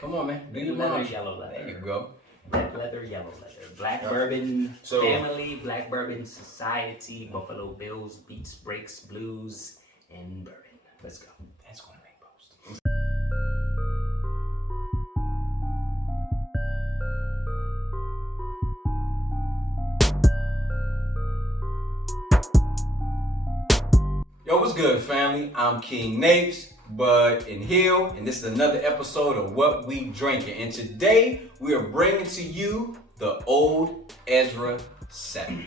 Come on, man. Do your leather, mom. yellow leather. There you go. Red leather, yellow leather. Black Bourbon So- Family, Black Bourbon Society, Buffalo Bills, Beats, Breaks, Blues, and Bourbon. Let's go. That's gonna make post. Yo, what's good, family? I'm King Napes, Bud and Hill, and this is another episode of What We Drinkin'. And today we are bringing to you the Old Ezra 7.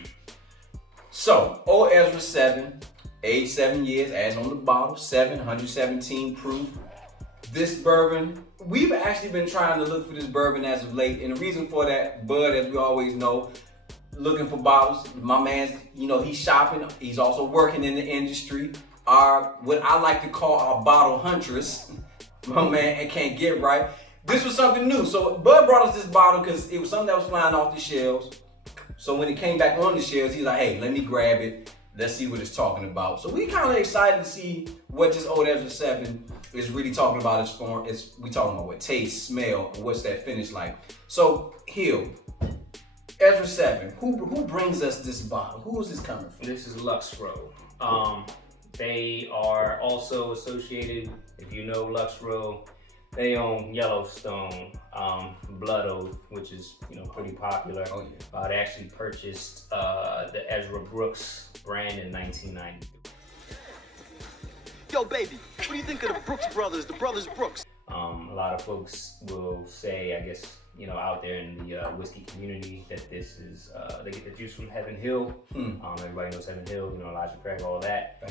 So, Old Ezra 7, aged 7 years, as on the bottle, 117 proof. This bourbon, we've actually been trying to look for this bourbon as of late, and the reason for that, Bud, as we always know, looking for bottles. My man's, he's shopping. He's also working in the industry. What I like to call our bottle huntress. My man can't get right. This was something new. So Bud brought us this bottle because it was something that was flying off the shelves. So when it came back on the shelves, he's like, hey, let me grab it. Let's see what it's talking about. So we kind of excited to see what this Old Ezra 7 is really talking about as far as we talking about what taste, smell, and what's that finish like. So Hill, Ezra 7, who brings us this bottle? Who is this coming from? This is Luxro. They are also associated, if you know Luxro, they own Yellowstone, Blood Oath, which is pretty popular. Oh yeah. They actually purchased the Ezra Brooks brand in 1990. Yo, baby, what do you think of the Brooks Brothers, the Brothers Brooks? A lot of folks will say, I guess, out there in the whiskey community, that this is, they get the juice from Heaven Hill. Everybody knows Heaven Hill, Elijah Craig, all that.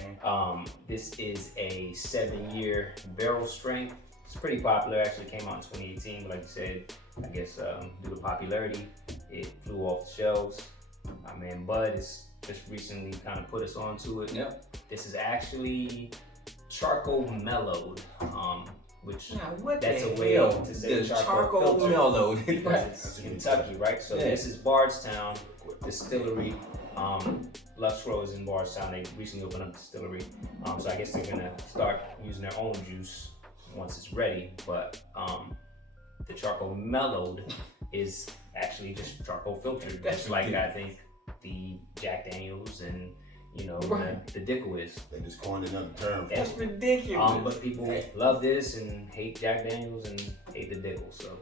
This is a 7-year barrel strength. It's pretty popular, actually came out in 2018, but like you said, I guess due to popularity, it flew off the shelves. My man Bud has just recently kind of put us onto it. Yep. This is actually charcoal mellowed, which that's a way to say charcoal filtered, mellowed. because it's Kentucky, right? So this is Bardstown Distillery. Luxro is in Bardstown. They recently opened up a distillery, so I guess they're gonna start using their own juice once it's ready. But the charcoal mellowed is actually just charcoal filtered, just like I think the Jack Daniels and the Dickel is. They just coined another term. That's ridiculous. But people love this and hate Jack Daniels and hate the Dickel. So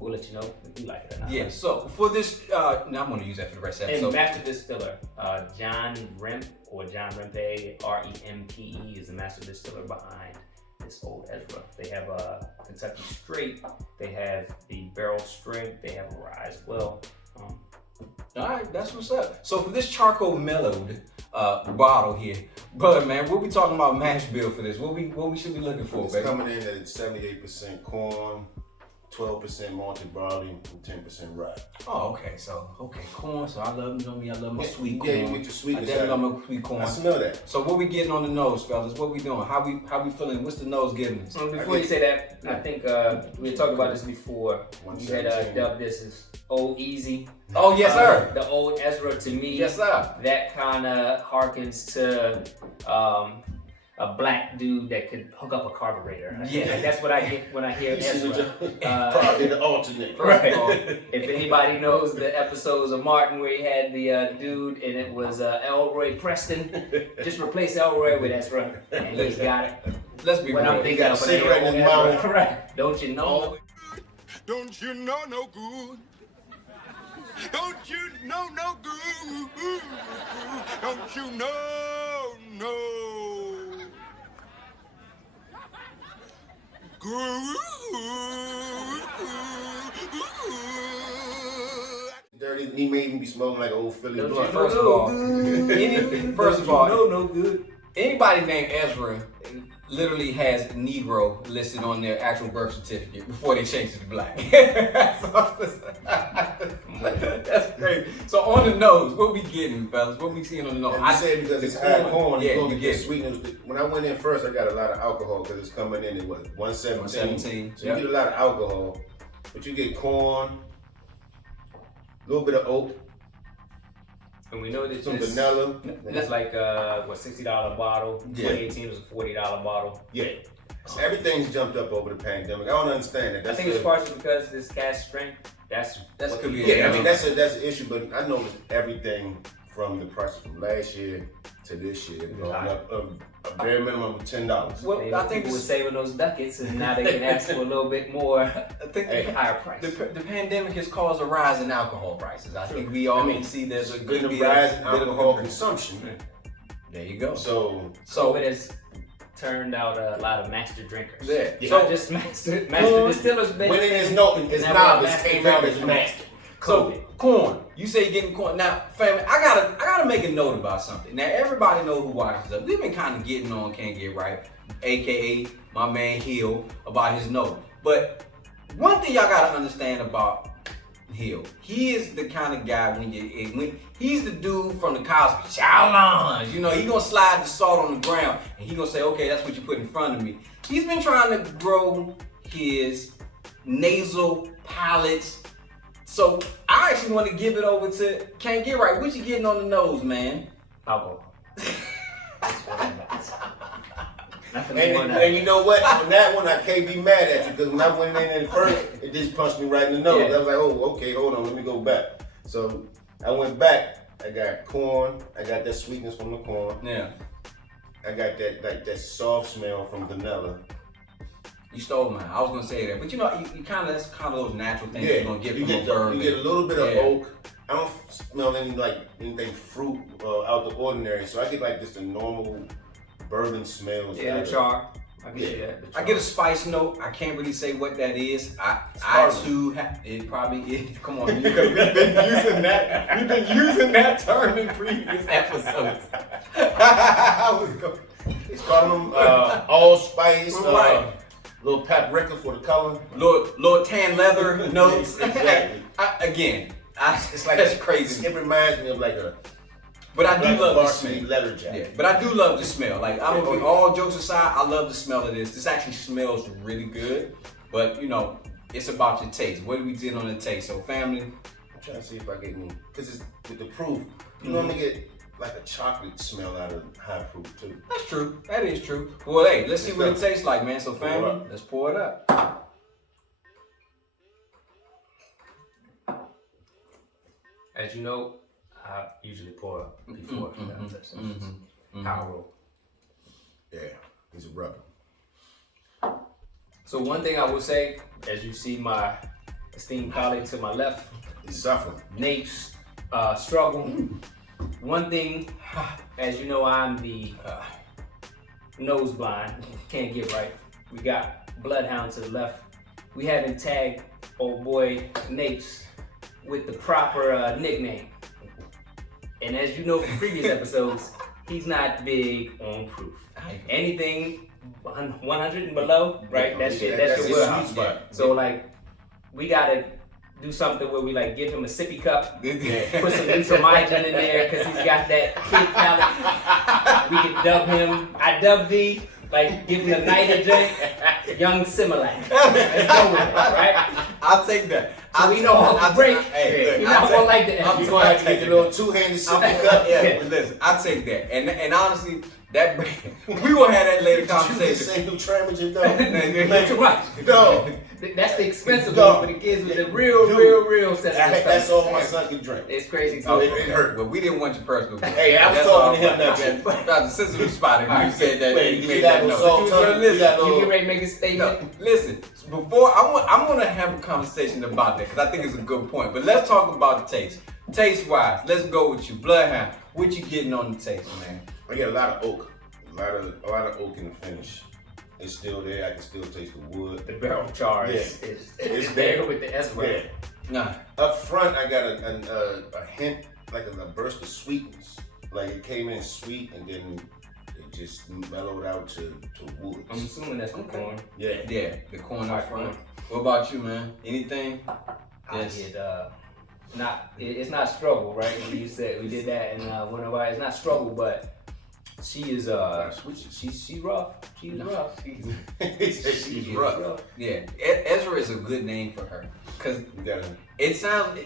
we'll let you know if you like it or not. Yeah, so for this, now I'm going to use that for the rest of the And episode. master distiller, John Rempe, or John Rempe, R-E-M-P-E, is the master distiller behind this Old Ezra. They have a Kentucky Straight, they have the barrel strength, they have a rye as well. All right, that's what's up. So for this charcoal mellowed bottle here, Bud, man, we'll be talking about mash bill for this. What we should be looking for, It's baby? coming in at 78% corn, 12% malted barley, and 10% rye. Oh, okay. So corn. So I love, me, I love my sweet corn. Yeah, you get your sweetness I definitely out. love my sweet corn. I smell that. So what we getting on the nose, fellas? What we doing? How we feeling? What's the nose giving us? Before you say that, I think we had talked about this before. We had dubbed this as Old Easy. Oh yes, sir. The Old Ezra, to me, Yes, sir. that kind of harkens to a black dude that could hook up a carburetor. Yeah. Like, that's what I get when I hear Ezra. Probably the alternate. Right. If anybody knows the episodes of Martin where he had the dude and it was Elroy Preston, just replace Elroy with Ezra and he's got it. Let's be When real. I'm thinking of cigarette in his mouth. Correct. Don't you know? Don't you know no good? Don't you know no good? Don't you know no good? Dirty, he may even be smelling like old Philly Don't blunt. you First of all, first of all, no good. anybody named Ezra literally has Negro listed on their actual birth certificate before they changed it to black. That's crazy. So on the nose, what we getting, fellas? What we seeing on the nose? And I said because it's high corn, yeah, you're going you to get get sweetness. When I went in first, I got a lot of alcohol because it's coming in at what, 117? 117, So you get a lot of alcohol, but you get corn, a little bit of oat, And we know that some this, vanilla. it's like $60 bottle. Yeah. 2018 was a $40 bottle. Yeah. Everything's jumped up over the pandemic. I don't understand that. I think it's partially because this cash strength. That's could be. Yeah, I mean that's an issue, but I noticed everything from the prices from last year to this year going up a bare minimum of $10. Well, I think people were saving those ducats, and now they can ask for a little bit more. I think higher price. The pandemic has caused a rise in alcohol prices. I think we all can see there's a good rise in alcohol consumption. There you go. So it has turned out a lot of master drinkers. Yeah. So just master distillers. When it is it's novice came out as master. So corn, you say you're getting corn. Now, family, I gotta make a note about something. Now, everybody know who watches us. We've been kind of getting on Can't Get Right, aka my man Hill, about his note. But one thing y'all gotta understand about Hill, he is the kind of guy when he's the dude from the Cosby Challenge. You know, he gonna slide the salt on the ground and he gonna say, okay, that's what you put in front of me. He's been trying to grow his nasal palates. So I actually want to give it over to Can't Get Right. What you getting on the nose, man? Alcohol. And you know what? On that one, I can't be mad at you because when I went in first, it just punched me right in the nose. Yeah. I was like, oh, okay, hold on, let me go back. So I went back. I got corn. I got that sweetness from the corn. Yeah. I got that soft smell from vanilla. You stole mine. I was gonna say that, but you know, you kind of that's kind of those natural things you're gonna get you from get a bourbon. You get a little bit of oak. I don't smell anything fruit out the ordinary, so I get like just a normal bourbon smell. Yeah, the char. I can see that. I get a spice note. I can't really say what that is. I too it probably is. Come on, we've been using that. We've been using that term in previous episodes. It's called allspice. Right. Little paprika for the color. Little tan leather notes. Exactly. It's like that's crazy. It reminds me of like a. But I do love the smell. Leather jacket. Yeah, but I do love the smell. Like all jokes aside, I love the smell of this. This actually smells really good. But you know, it's about your taste. What do we did on the taste? So family, I'm trying to see if I get any, because it's with the proof. You normally get like a chocolate smell out of high proof too. that's true. That is true. Well, hey, let's see what it tastes like, man. So family, let's pour it up. As you know, I usually pour before power roll. Yeah, he's a brother. So one thing I will say, as you see my esteemed colleague to my left, He's suffering. Nate's struggle. One thing, as you know, I'm the nose blind, can't get right. We got Bloodhound to the left. We haven't tagged old boy Nate's with the proper nickname. And as you know from previous episodes, he's not big on proof. Anything 100 and below, right? That's your wheelhouse. So like, we gotta do something where we like give him a sippy cup, put some Nitramycin in there because he's got that kid palate. We can dub him. I dub thee. Like, give him a night drink, young Similac. Let's go with it, right? I'll take that. So we know how to break. Hey, you're not gonna like that. You're gonna have to get your little two-handed sippy cup. Yeah, but listen, I'll take that. And honestly, that we will have that later conversation. Did you just say Nutramigen though? Too much. No. That's the expensive one for the kids with the real sesame stuff. That's all my son can drink. It's crazy. Oh, it hurt. Well, we didn't want your personal. Hey, I was talking to him that about the sensitive spot. And you said that. Wait, you made that note. You get ready to make a statement. No, listen. Before I'm gonna have a conversation about that because I think it's a good point. But let's talk about the taste. Taste wise, let's go with you, Bloodhound. What you getting on the taste, man? I get a lot of oak, a lot of oak in the finish. It's still there. I can still taste the wood. The barrel char is there with the Ezra. Yeah. Nah. Up front, I got a hint, like a burst of sweetness. Like it came in sweet and then it just mellowed out to wood. I'm assuming that's the corn. Yeah. Yeah, the corn up front. What about you, man? Anything? I get it's not struggle, right? When you said we did that and it's not struggle, but she is she's rough. She's rough. She's rough. Yeah, Ezra is a good name for her because it sounds.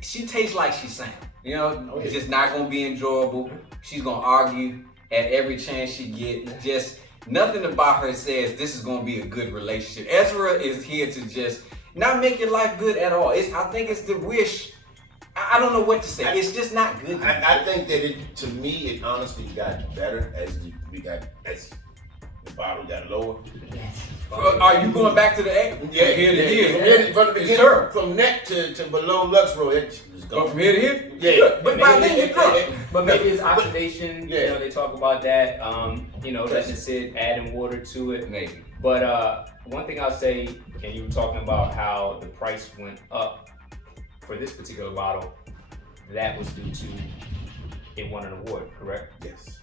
She tastes like she sang. You know, it's just not gonna be enjoyable. She's gonna argue at every chance she get. Nothing about her says this is gonna be a good relationship. Ezra is here to just not make your life good at all. I think it's the wish. I don't know what to say. It's just not good. I think that to me, it honestly got better as the bottle got lower. Are you going back to the egg? Yeah, Here to here. from the beginning, from neck to below Lux Road, it was going From here to here? Yeah. But by then you're drunk. But maybe it's oxidation. Yeah. You know, they talk about that. Letting it sit, adding water to it. Maybe. But one thing I'll say, and you were talking about how the price went up for this particular bottle, that was due to it won an award, correct? Yes.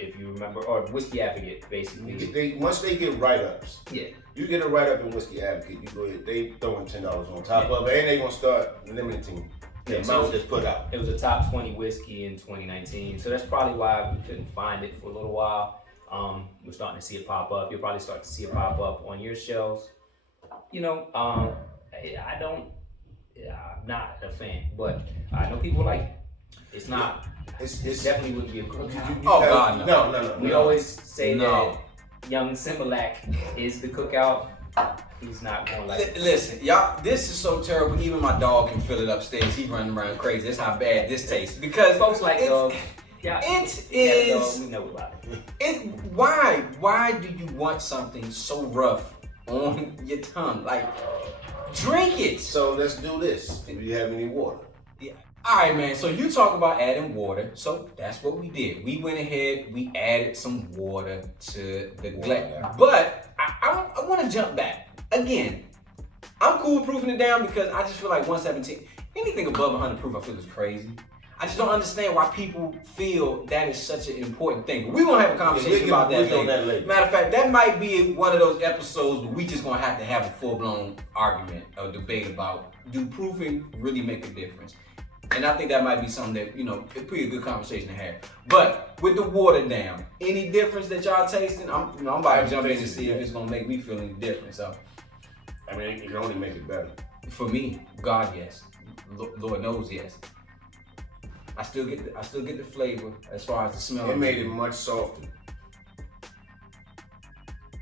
If you remember, or Whiskey Advocate, basically. Once they get write-ups, Yeah. you get a write-up in Whiskey Advocate, you go ahead, they throwing $10 on top of it, and they gonna start limiting the amount that's put out. It was a top 20 whiskey in 2019, so that's probably why we couldn't find it for a little while. We're starting to see it pop up. You'll probably start to see it pop up on your shelves. I'm not a fan, but I know people like it. It's not. It definitely wouldn't be a cookout. God, No. We always say No. that young Similac is the cookout. He's not going like it. Listen, y'all, this is so terrible. Even my dog can feel it upstairs. He running around crazy. That's how bad this tastes. Because Folks like dogs. Yeah, it is. we know about it. Why do you want something so rough on your tongue? Like, drink it. So let's do this. Do you have any water? Yeah. All right, man. So you talk about adding water. So that's what we did. We went ahead. We added some water to the glass. But I want to jump back again. I'm cool proofing it down because I just feel like 117. Anything above 100 proof, I feel is crazy. I just don't understand why people feel that is such an important thing. But we're gonna have a conversation about that later. Matter of fact, that might be one of those episodes where we just gonna have to have a full-blown argument or debate about, do proofing really make a difference? And I think that might be something that, it'd be a good conversation to have. But with the water down, any difference that y'all tasting? I'm about to jump in and see if it's gonna make me feel any different. So, I mean, it can only make it better. for me, God, yes. Lord knows, yes. I still get the flavor as far as the smell. It made it much softer.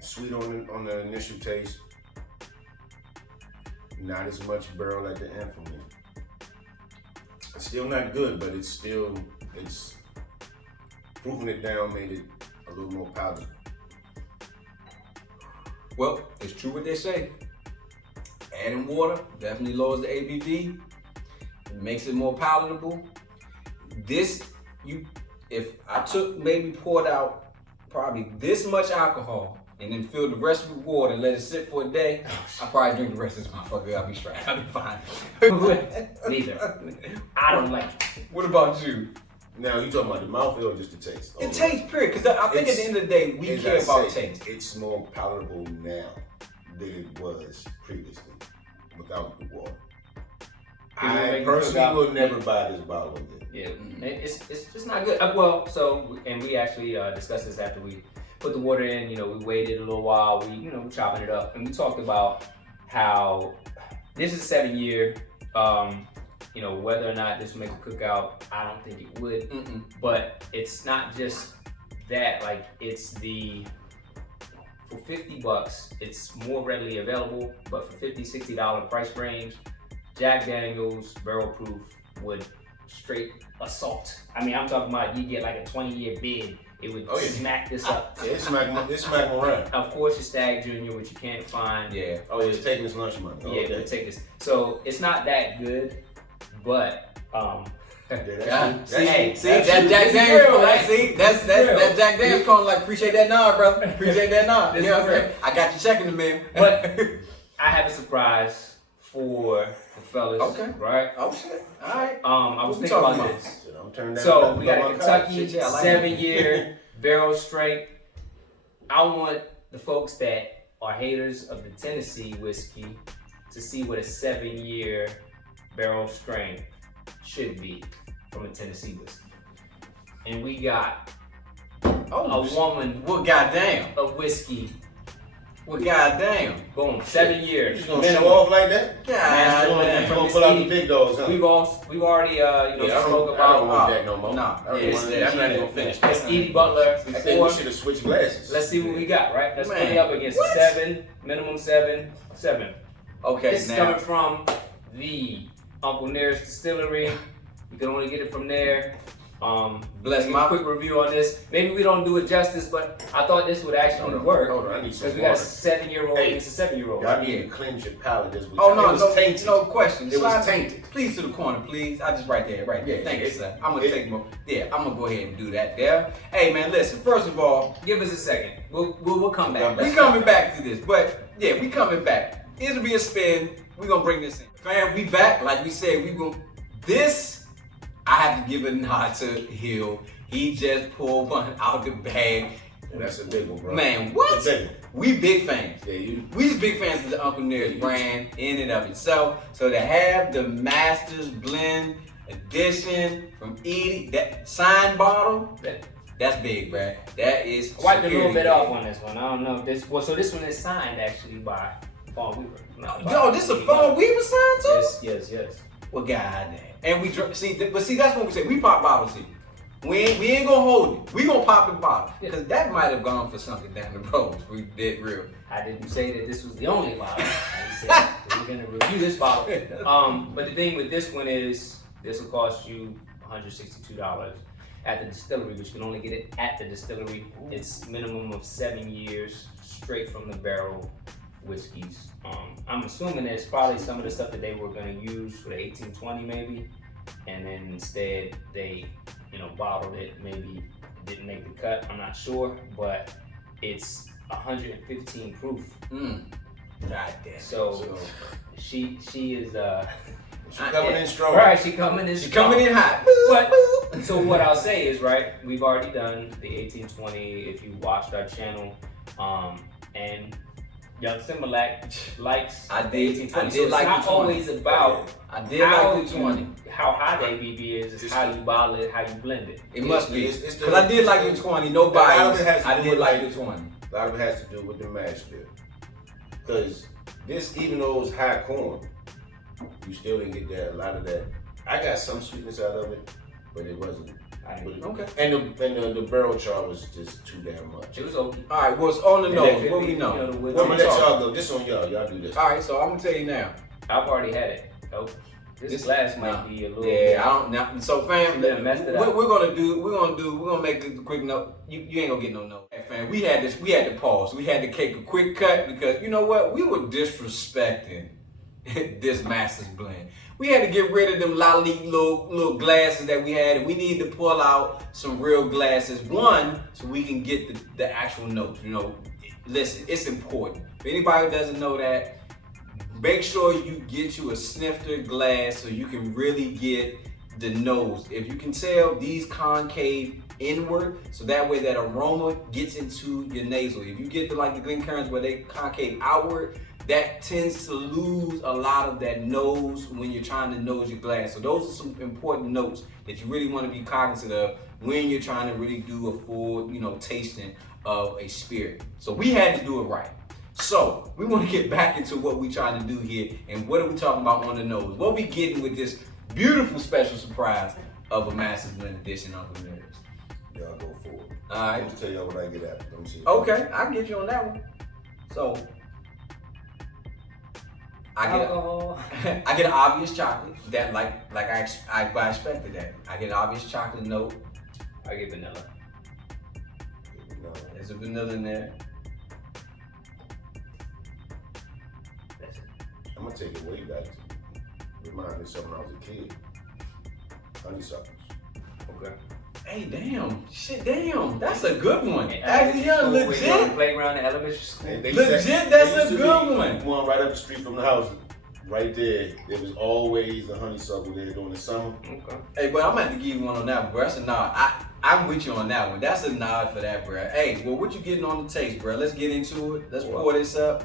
Sweet on the initial taste. Not as much barrel at the end for me. It's still not good, but it's proofing it down made it a little more palatable. Well, it's true what they say. Adding water definitely lowers the ABV. It makes it more palatable. If I poured out probably this much alcohol and then filled the rest with water and let it sit for a day, I'll probably drink the rest of this motherfucker. I'll be straight. I'll be fine. Neither. I don't like it. What about you? Now, you talking about the mouthfeel or just the taste? It tastes, period. Because I think at the end of the day, we care about taste. It's more palatable now than it was previously without the water. I personally would never buy this bottle again. Yeah, it's just not good. And we actually discussed this after we put the water in. We waited a little while. We're chopping it up, and we talked about how this is 7-year. Whether or not this will make a cookout, I don't think it would. But it's not just that. Like, it's for $50, it's more readily available. But for $50-$60 price range, Jack Daniel's Barrel Proof would straight assault. I mean, I'm talking about you get like a 20-year bid, it would smack this up. Yeah, it's smack around. Of course, your Stag Junior, which you can't find. Yeah. Oh, it's taking his lunch money. Yeah, it'll take this. So it's not that good, but That's Jack Daniels. That's Jack Daniels calling like, appreciate that nod, brother. Appreciate that nod. You know what I'm saying? I got you checking the man. But I have a surprise for the fellas. Okay. Right? Oh shit. All right. I was thinking about this. So So we got a Kentucky 7-year barrel strength. I want the folks that are haters of the Tennessee whiskey to see what a 7-year barrel strength should be from a Tennessee whiskey. And we got a woman Well, goddamn. of whiskey Well, goddamn. Boom, 7 You years. just gonna show off like that? Goddamn. You gonna pull out the big dogs, huh? We've already I spoke don't about want that no more. Nah, I don't yeah, want yeah, that. I'm not yeah. even finished. It's Edie Butler. I think we should have switched glasses. Let's see what we got, right? Let's put Man, it up against what? 7, minimum 7. Okay, This is now. coming from the Uncle Nearest Distillery. You can only get it from there. Bless give my- a quick review on this. Maybe we don't do it justice, but I thought this would actually work. Hold on, I need some Because we got a water. 7-year-old against a 7-year-old. Y'all need to cleanse your palate this week. Oh It no, was no, tainted. no question. It was Slide- tainted. Please to the corner, please. I just right there. Yeah, Thank you, it- sir. I'm gonna it- take more. Yeah, I'm gonna go ahead and do that there. Hey man, listen. First of all, Give us a second. We'll come back. we coming back to this, but yeah, we coming back. It'll be a spin. We gonna bring this in. Fam, we back. Like we said, we gonna this. I have to give a nod to Hill. He just pulled one out the bag. That's a big one, bro. Man, what? That's a big one. We big fans. Yeah, you. We just big fans of the Uncle Nearest brand in and of itself. So to have the Masters Blend Edition from Edie, that signed bottle, that's big, bruh. That is. I wiped a little security bit big. off on this one. I don't know if this. Well, so this one is signed actually by Fawn Weaver. not by Yo, this is a Edie Fawn Butler. Weaver sign too? Yes. Well, goddamn. And we see, that's what we say. We pop bottles here. We ain't gonna hold it. We gonna pop the bottle because that might have gone for something down the road. We did real. I didn't say that this was the only bottle. I said that we're gonna review this bottle. But the thing with this one is this will cost you $162 at the distillery, but you can only get it at the distillery. It's minimum of 7 years, straight from the barrel whiskeys. I'm assuming it's probably some of the stuff that they were gonna use for the 1820 maybe, and then instead they, bottled it. Maybe it didn't make the cut. I'm not sure, but it's 115 proof. Goddamn. So she is She coming in strong. Right, she coming in. She strong. coming in hot. But so what I'll say is, right, we've already done the 1820. If you watched our channel, and Young Similac likes I the did 1820. like So it's not the 20. always about I did how like the 20. how high the ABV is. It's how you bottle it, how you blend it. It must be. It's Because I did like the 20. No A lot of bias. it has to I do did with like like- the 20. A lot of it has to do with the mash bill. Because this, even though it's high corn, you still didn't get that. A lot of that. I got some sweetness out of it, but it wasn't. Okay. And the barrel char was just too damn much. It was okay. All right, what's on the And nose? that What could we be, know? the wood I'm What gonna we let talking? y'all go. This on y'all. Y'all do this. All right, so I'm gonna tell you now. I've already had it. Oh, this glass might be a little. Yeah, I don't. Now, so fam, Yeah, messed it up. we're gonna make a quick note. You ain't gonna get no note. Hey, fam, we had to pause. We had to take a quick cut because you know what? We were disrespecting this Masters blend. We had to get rid of them lolly little glasses that we had, and we need to pull out some real glasses. One, so we can get the actual notes. Listen, it's important. If anybody who doesn't know that, make sure you get you a snifter glass so you can really get the nose. If you can tell, these concave inward, so that way that aroma gets into your nasal. If you get the Glencairns where they concave outward, that tends to lose a lot of that nose when you're trying to nose your glass. So those are some important notes that you really want to be cognizant of when you're trying to really do a full, tasting of a spirit. So we had to do it right. So we want to get back into what we're trying to do here, and what are we talking about on the nose? What we getting with this beautiful special surprise of a Masters Blend Edition Uncle Nearest? Y'all go forward. All right. Let me tell y'all what I get after. Let me see. Okay, I'll get you on that one. So Alcohol. I get an obvious chocolate that like I expected that. I get an obvious chocolate note. I get vanilla. No. There's a vanilla in there. That's it. I'm gonna take it way back to remind me of something when I was a kid. Honeysuckles. Okay. Hey, damn, that's a good one. In Actually, elementary yeah, school, when you on the legit. playground in elementary school. They Legit, that's used a to good be one. One right up the street from the house, right there. There was always a honeysuckle there during the summer. Okay. Hey, but I'm gonna have to give you one on that one, bro. That's a nod. I'm with you on that one. That's a nod for that, bro. Hey, well, what you getting on the taste, bro? Let's get into it. Let's pour this up.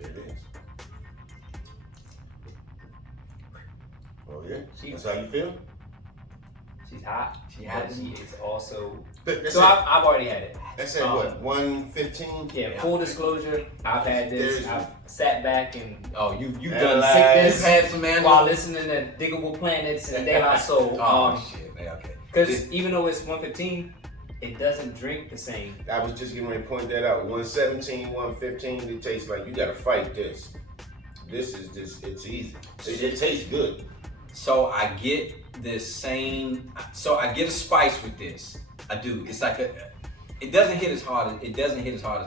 There it is. Oh yeah? See? That's how you feel? she's hot. She hot. But she is also. That's So it. I've already had it. That's at what, 115? Yeah, full disclosure, I've had this. I've sat back and Oh, you've And done like- sickness, had some animals. while listening to Diggable Planets and De La Soul. Oh shit, man, okay. Because even though it's 115, it doesn't drink the same. I was just getting ready to point that out. 117, 115, it tastes like you gotta fight this. This is just, it's easy. It tastes good. So I get this same. So I get a spice with this. I do. It's like it doesn't hit as hard as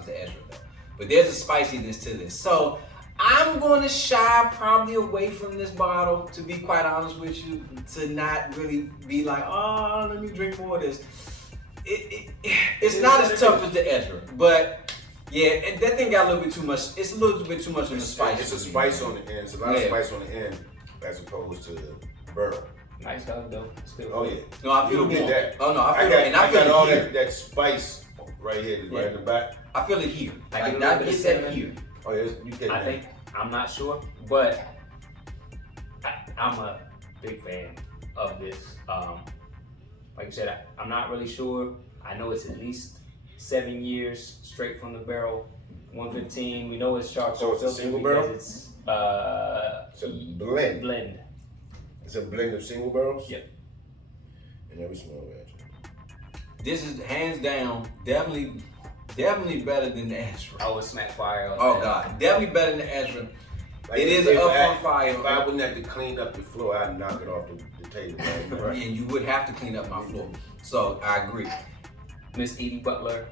the Ezra though. But there's a spiciness to this. So I'm gonna shy probably away from this bottle, to be quite honest with you, to not really be like, oh, let me drink more of this. It's not as tough as the Ezra, but yeah, that thing got a little bit too much. It's a little bit too much of the spice. It's a for me, spice man. on the end. It's a lot of spice on the end as opposed to the burl. Nice dog though. Still Oh yeah. No, I feel You the get warmth. that. Oh no, I feel got, it, and I I feel got all it here. that spice right here, right in the back. I feel it here. I Like, get a I little bit of get that cinnamon. here. Oh yeah, you get I that. think, I'm not sure, but I'm a big fan of this. Like I said, I'm not really sure. I know it's at least 7 years straight from the barrel. 115. We know it's charcoal. So it's a filtered single because barrel? It's It's a blend. blend. It's a blend of single barrels? Yep. And every small batch. This is hands down definitely better than the Ezra. I would smack fire on Oh that. God, definitely better than the Ezra. Like, It is if up I- on fire. If I wouldn't have to clean up the floor, I'd knock it off the table. Right? And you would have to clean up my floor. So I agree. Miss Edie Butler.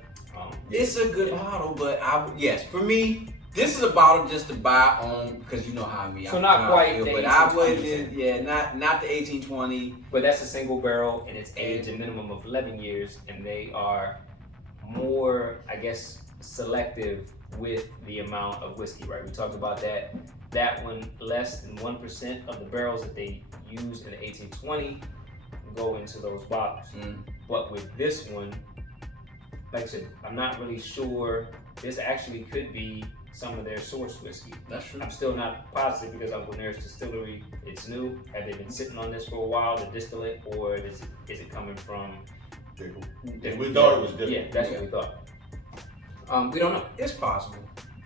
It's a good bottle, but yes, for me, this is a bottle just to buy on because you know how me. So not how I quite feel, the but I 1820. wouldn't. Yeah, not the 1820. But that's a single barrel and it's aged a minimum of 11 years and they are more, I guess, selective with the amount of whiskey, right? We talked about that. That one, less than 1% of the barrels that they use in the 1820 go into those bottles. But with this one, like I said, I'm not really sure. This actually could be some of their source whiskey. That's true. I'm still not positive because Uncle Nair's Distillery, it's new. Have they been sitting on this for a while, the distillate, or is it coming from? We thought it was different. Yeah, that's what we thought. We don't know. It's possible.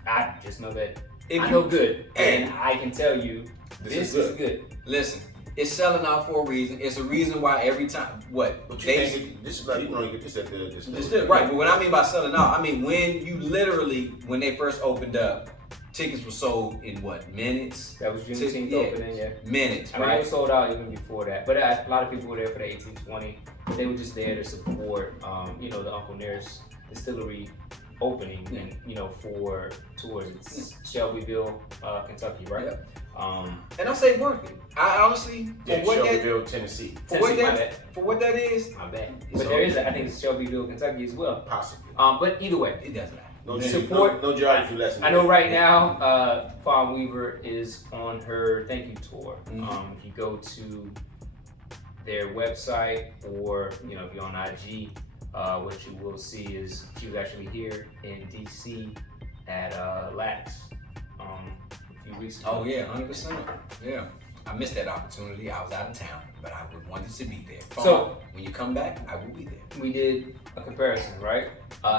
I just know that If I you- know good, Hey. and I can tell you This this is is good. Listen, it's selling out for a reason. It's a reason why every time But you can't get this is not you don't get this at the Still, right, but what I mean by selling out, I mean when you literally, when they first opened up, tickets were sold in what, minutes? That was Juneteenth Yeah. opening, yeah. Minutes, I mean, it right? was sold out even before that, but a lot of people were there for the 1820. But they were just there to support, the Uncle Nair's Distillery opening, and for tours. It's Shelbyville, Kentucky, right? Yeah. Um, And I say worth it. I honestly, Yeah, for what that, Shelbyville, Tennessee. for what Tennessee, my that, bad. for what that is, My bad. It's But there all is, good. I think it's Shelbyville, Kentucky as well. Possibly. But either way, it doesn't matter. No, Support- no geography lesson. I know right now, Fawn Weaver is on her thank you tour. Mhm. If you go to their website or, if you're on IG, what you will see is she was actually here in DC at Lax a few weeks ago. Oh yeah, 100%. Yeah. I missed that opportunity. I was out of town, but I wanted to be there. So- when you come back, I will be there. We did a comparison, right?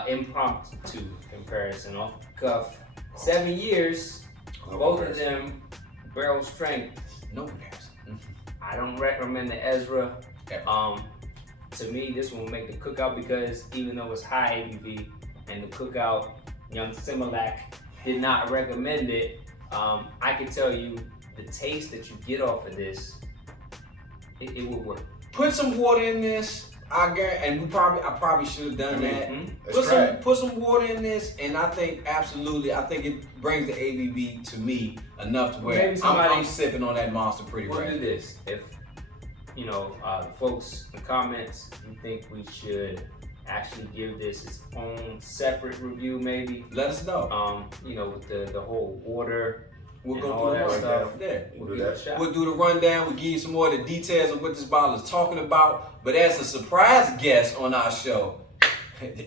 Impromptu comparison off the cuff. 7 years, No both comparison. of them barrel strength. No comparison. I don't recommend the Ezra. Ever. To me, this one will make the cookout because even though it's high ABV and the cookout, young Similac did not recommend it, I can tell you the taste that you get off of this, it will work. Put some water in this. I guarantee, and I probably should have done that. Let's try it. Put some water in this, and I think absolutely, I think it brings the ABV to me enough to where Maybe somebody- I'm sipping on that monster pretty We'll do right. this. If, the folks in the comments, you think we should actually give this its own separate review maybe, Let us know. with the whole water. We'll and go all through that the stuff. rundown. Yeah. We'll do give it a that. shot. We'll do the rundown. We'll give you some more of the details of what this bottle is talking about. But as a surprise guest on our show,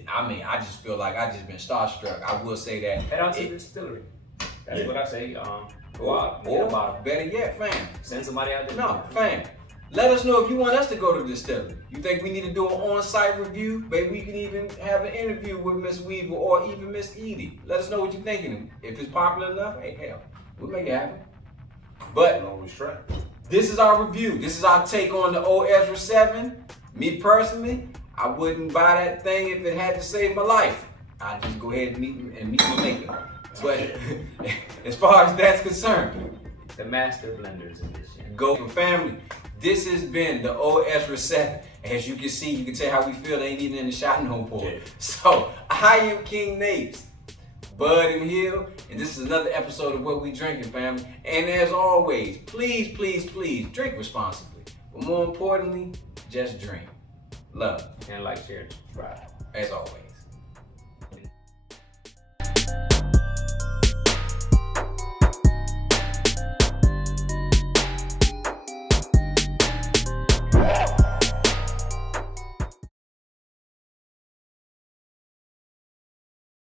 I mean, I just feel like I just been starstruck. I will say that. Head out to the distillery. That's Yeah. what I say. Go out, get a Or bottle. better yet, fam. Send somebody out there. No, fam. Let us know if you want us to go to the distillery. You think we need to do an on-site review? Maybe we can even have an interview with Miss Weaver or even Miss Edie. Let us know what you're thinking. If it's popular enough, hey, hell, we'll make it happen. But always try. this is our review. This is our take on the Old Ezra 7. Me personally, I wouldn't buy that thing if it had to save my life. I'd just go ahead and meet my maker. But as far as that's concerned, The master blenders edition. Go for family. This has been the Old Ezra 7. As you can see, you can tell how we feel. They ain't even in the shot no more. Yeah. So, I am King Napes, Bud and Hill, and this is another episode of What We Drinking, family. And as always, please, please, please drink responsibly. But more importantly, just drink. Love. And like, share, and subscribe. As always.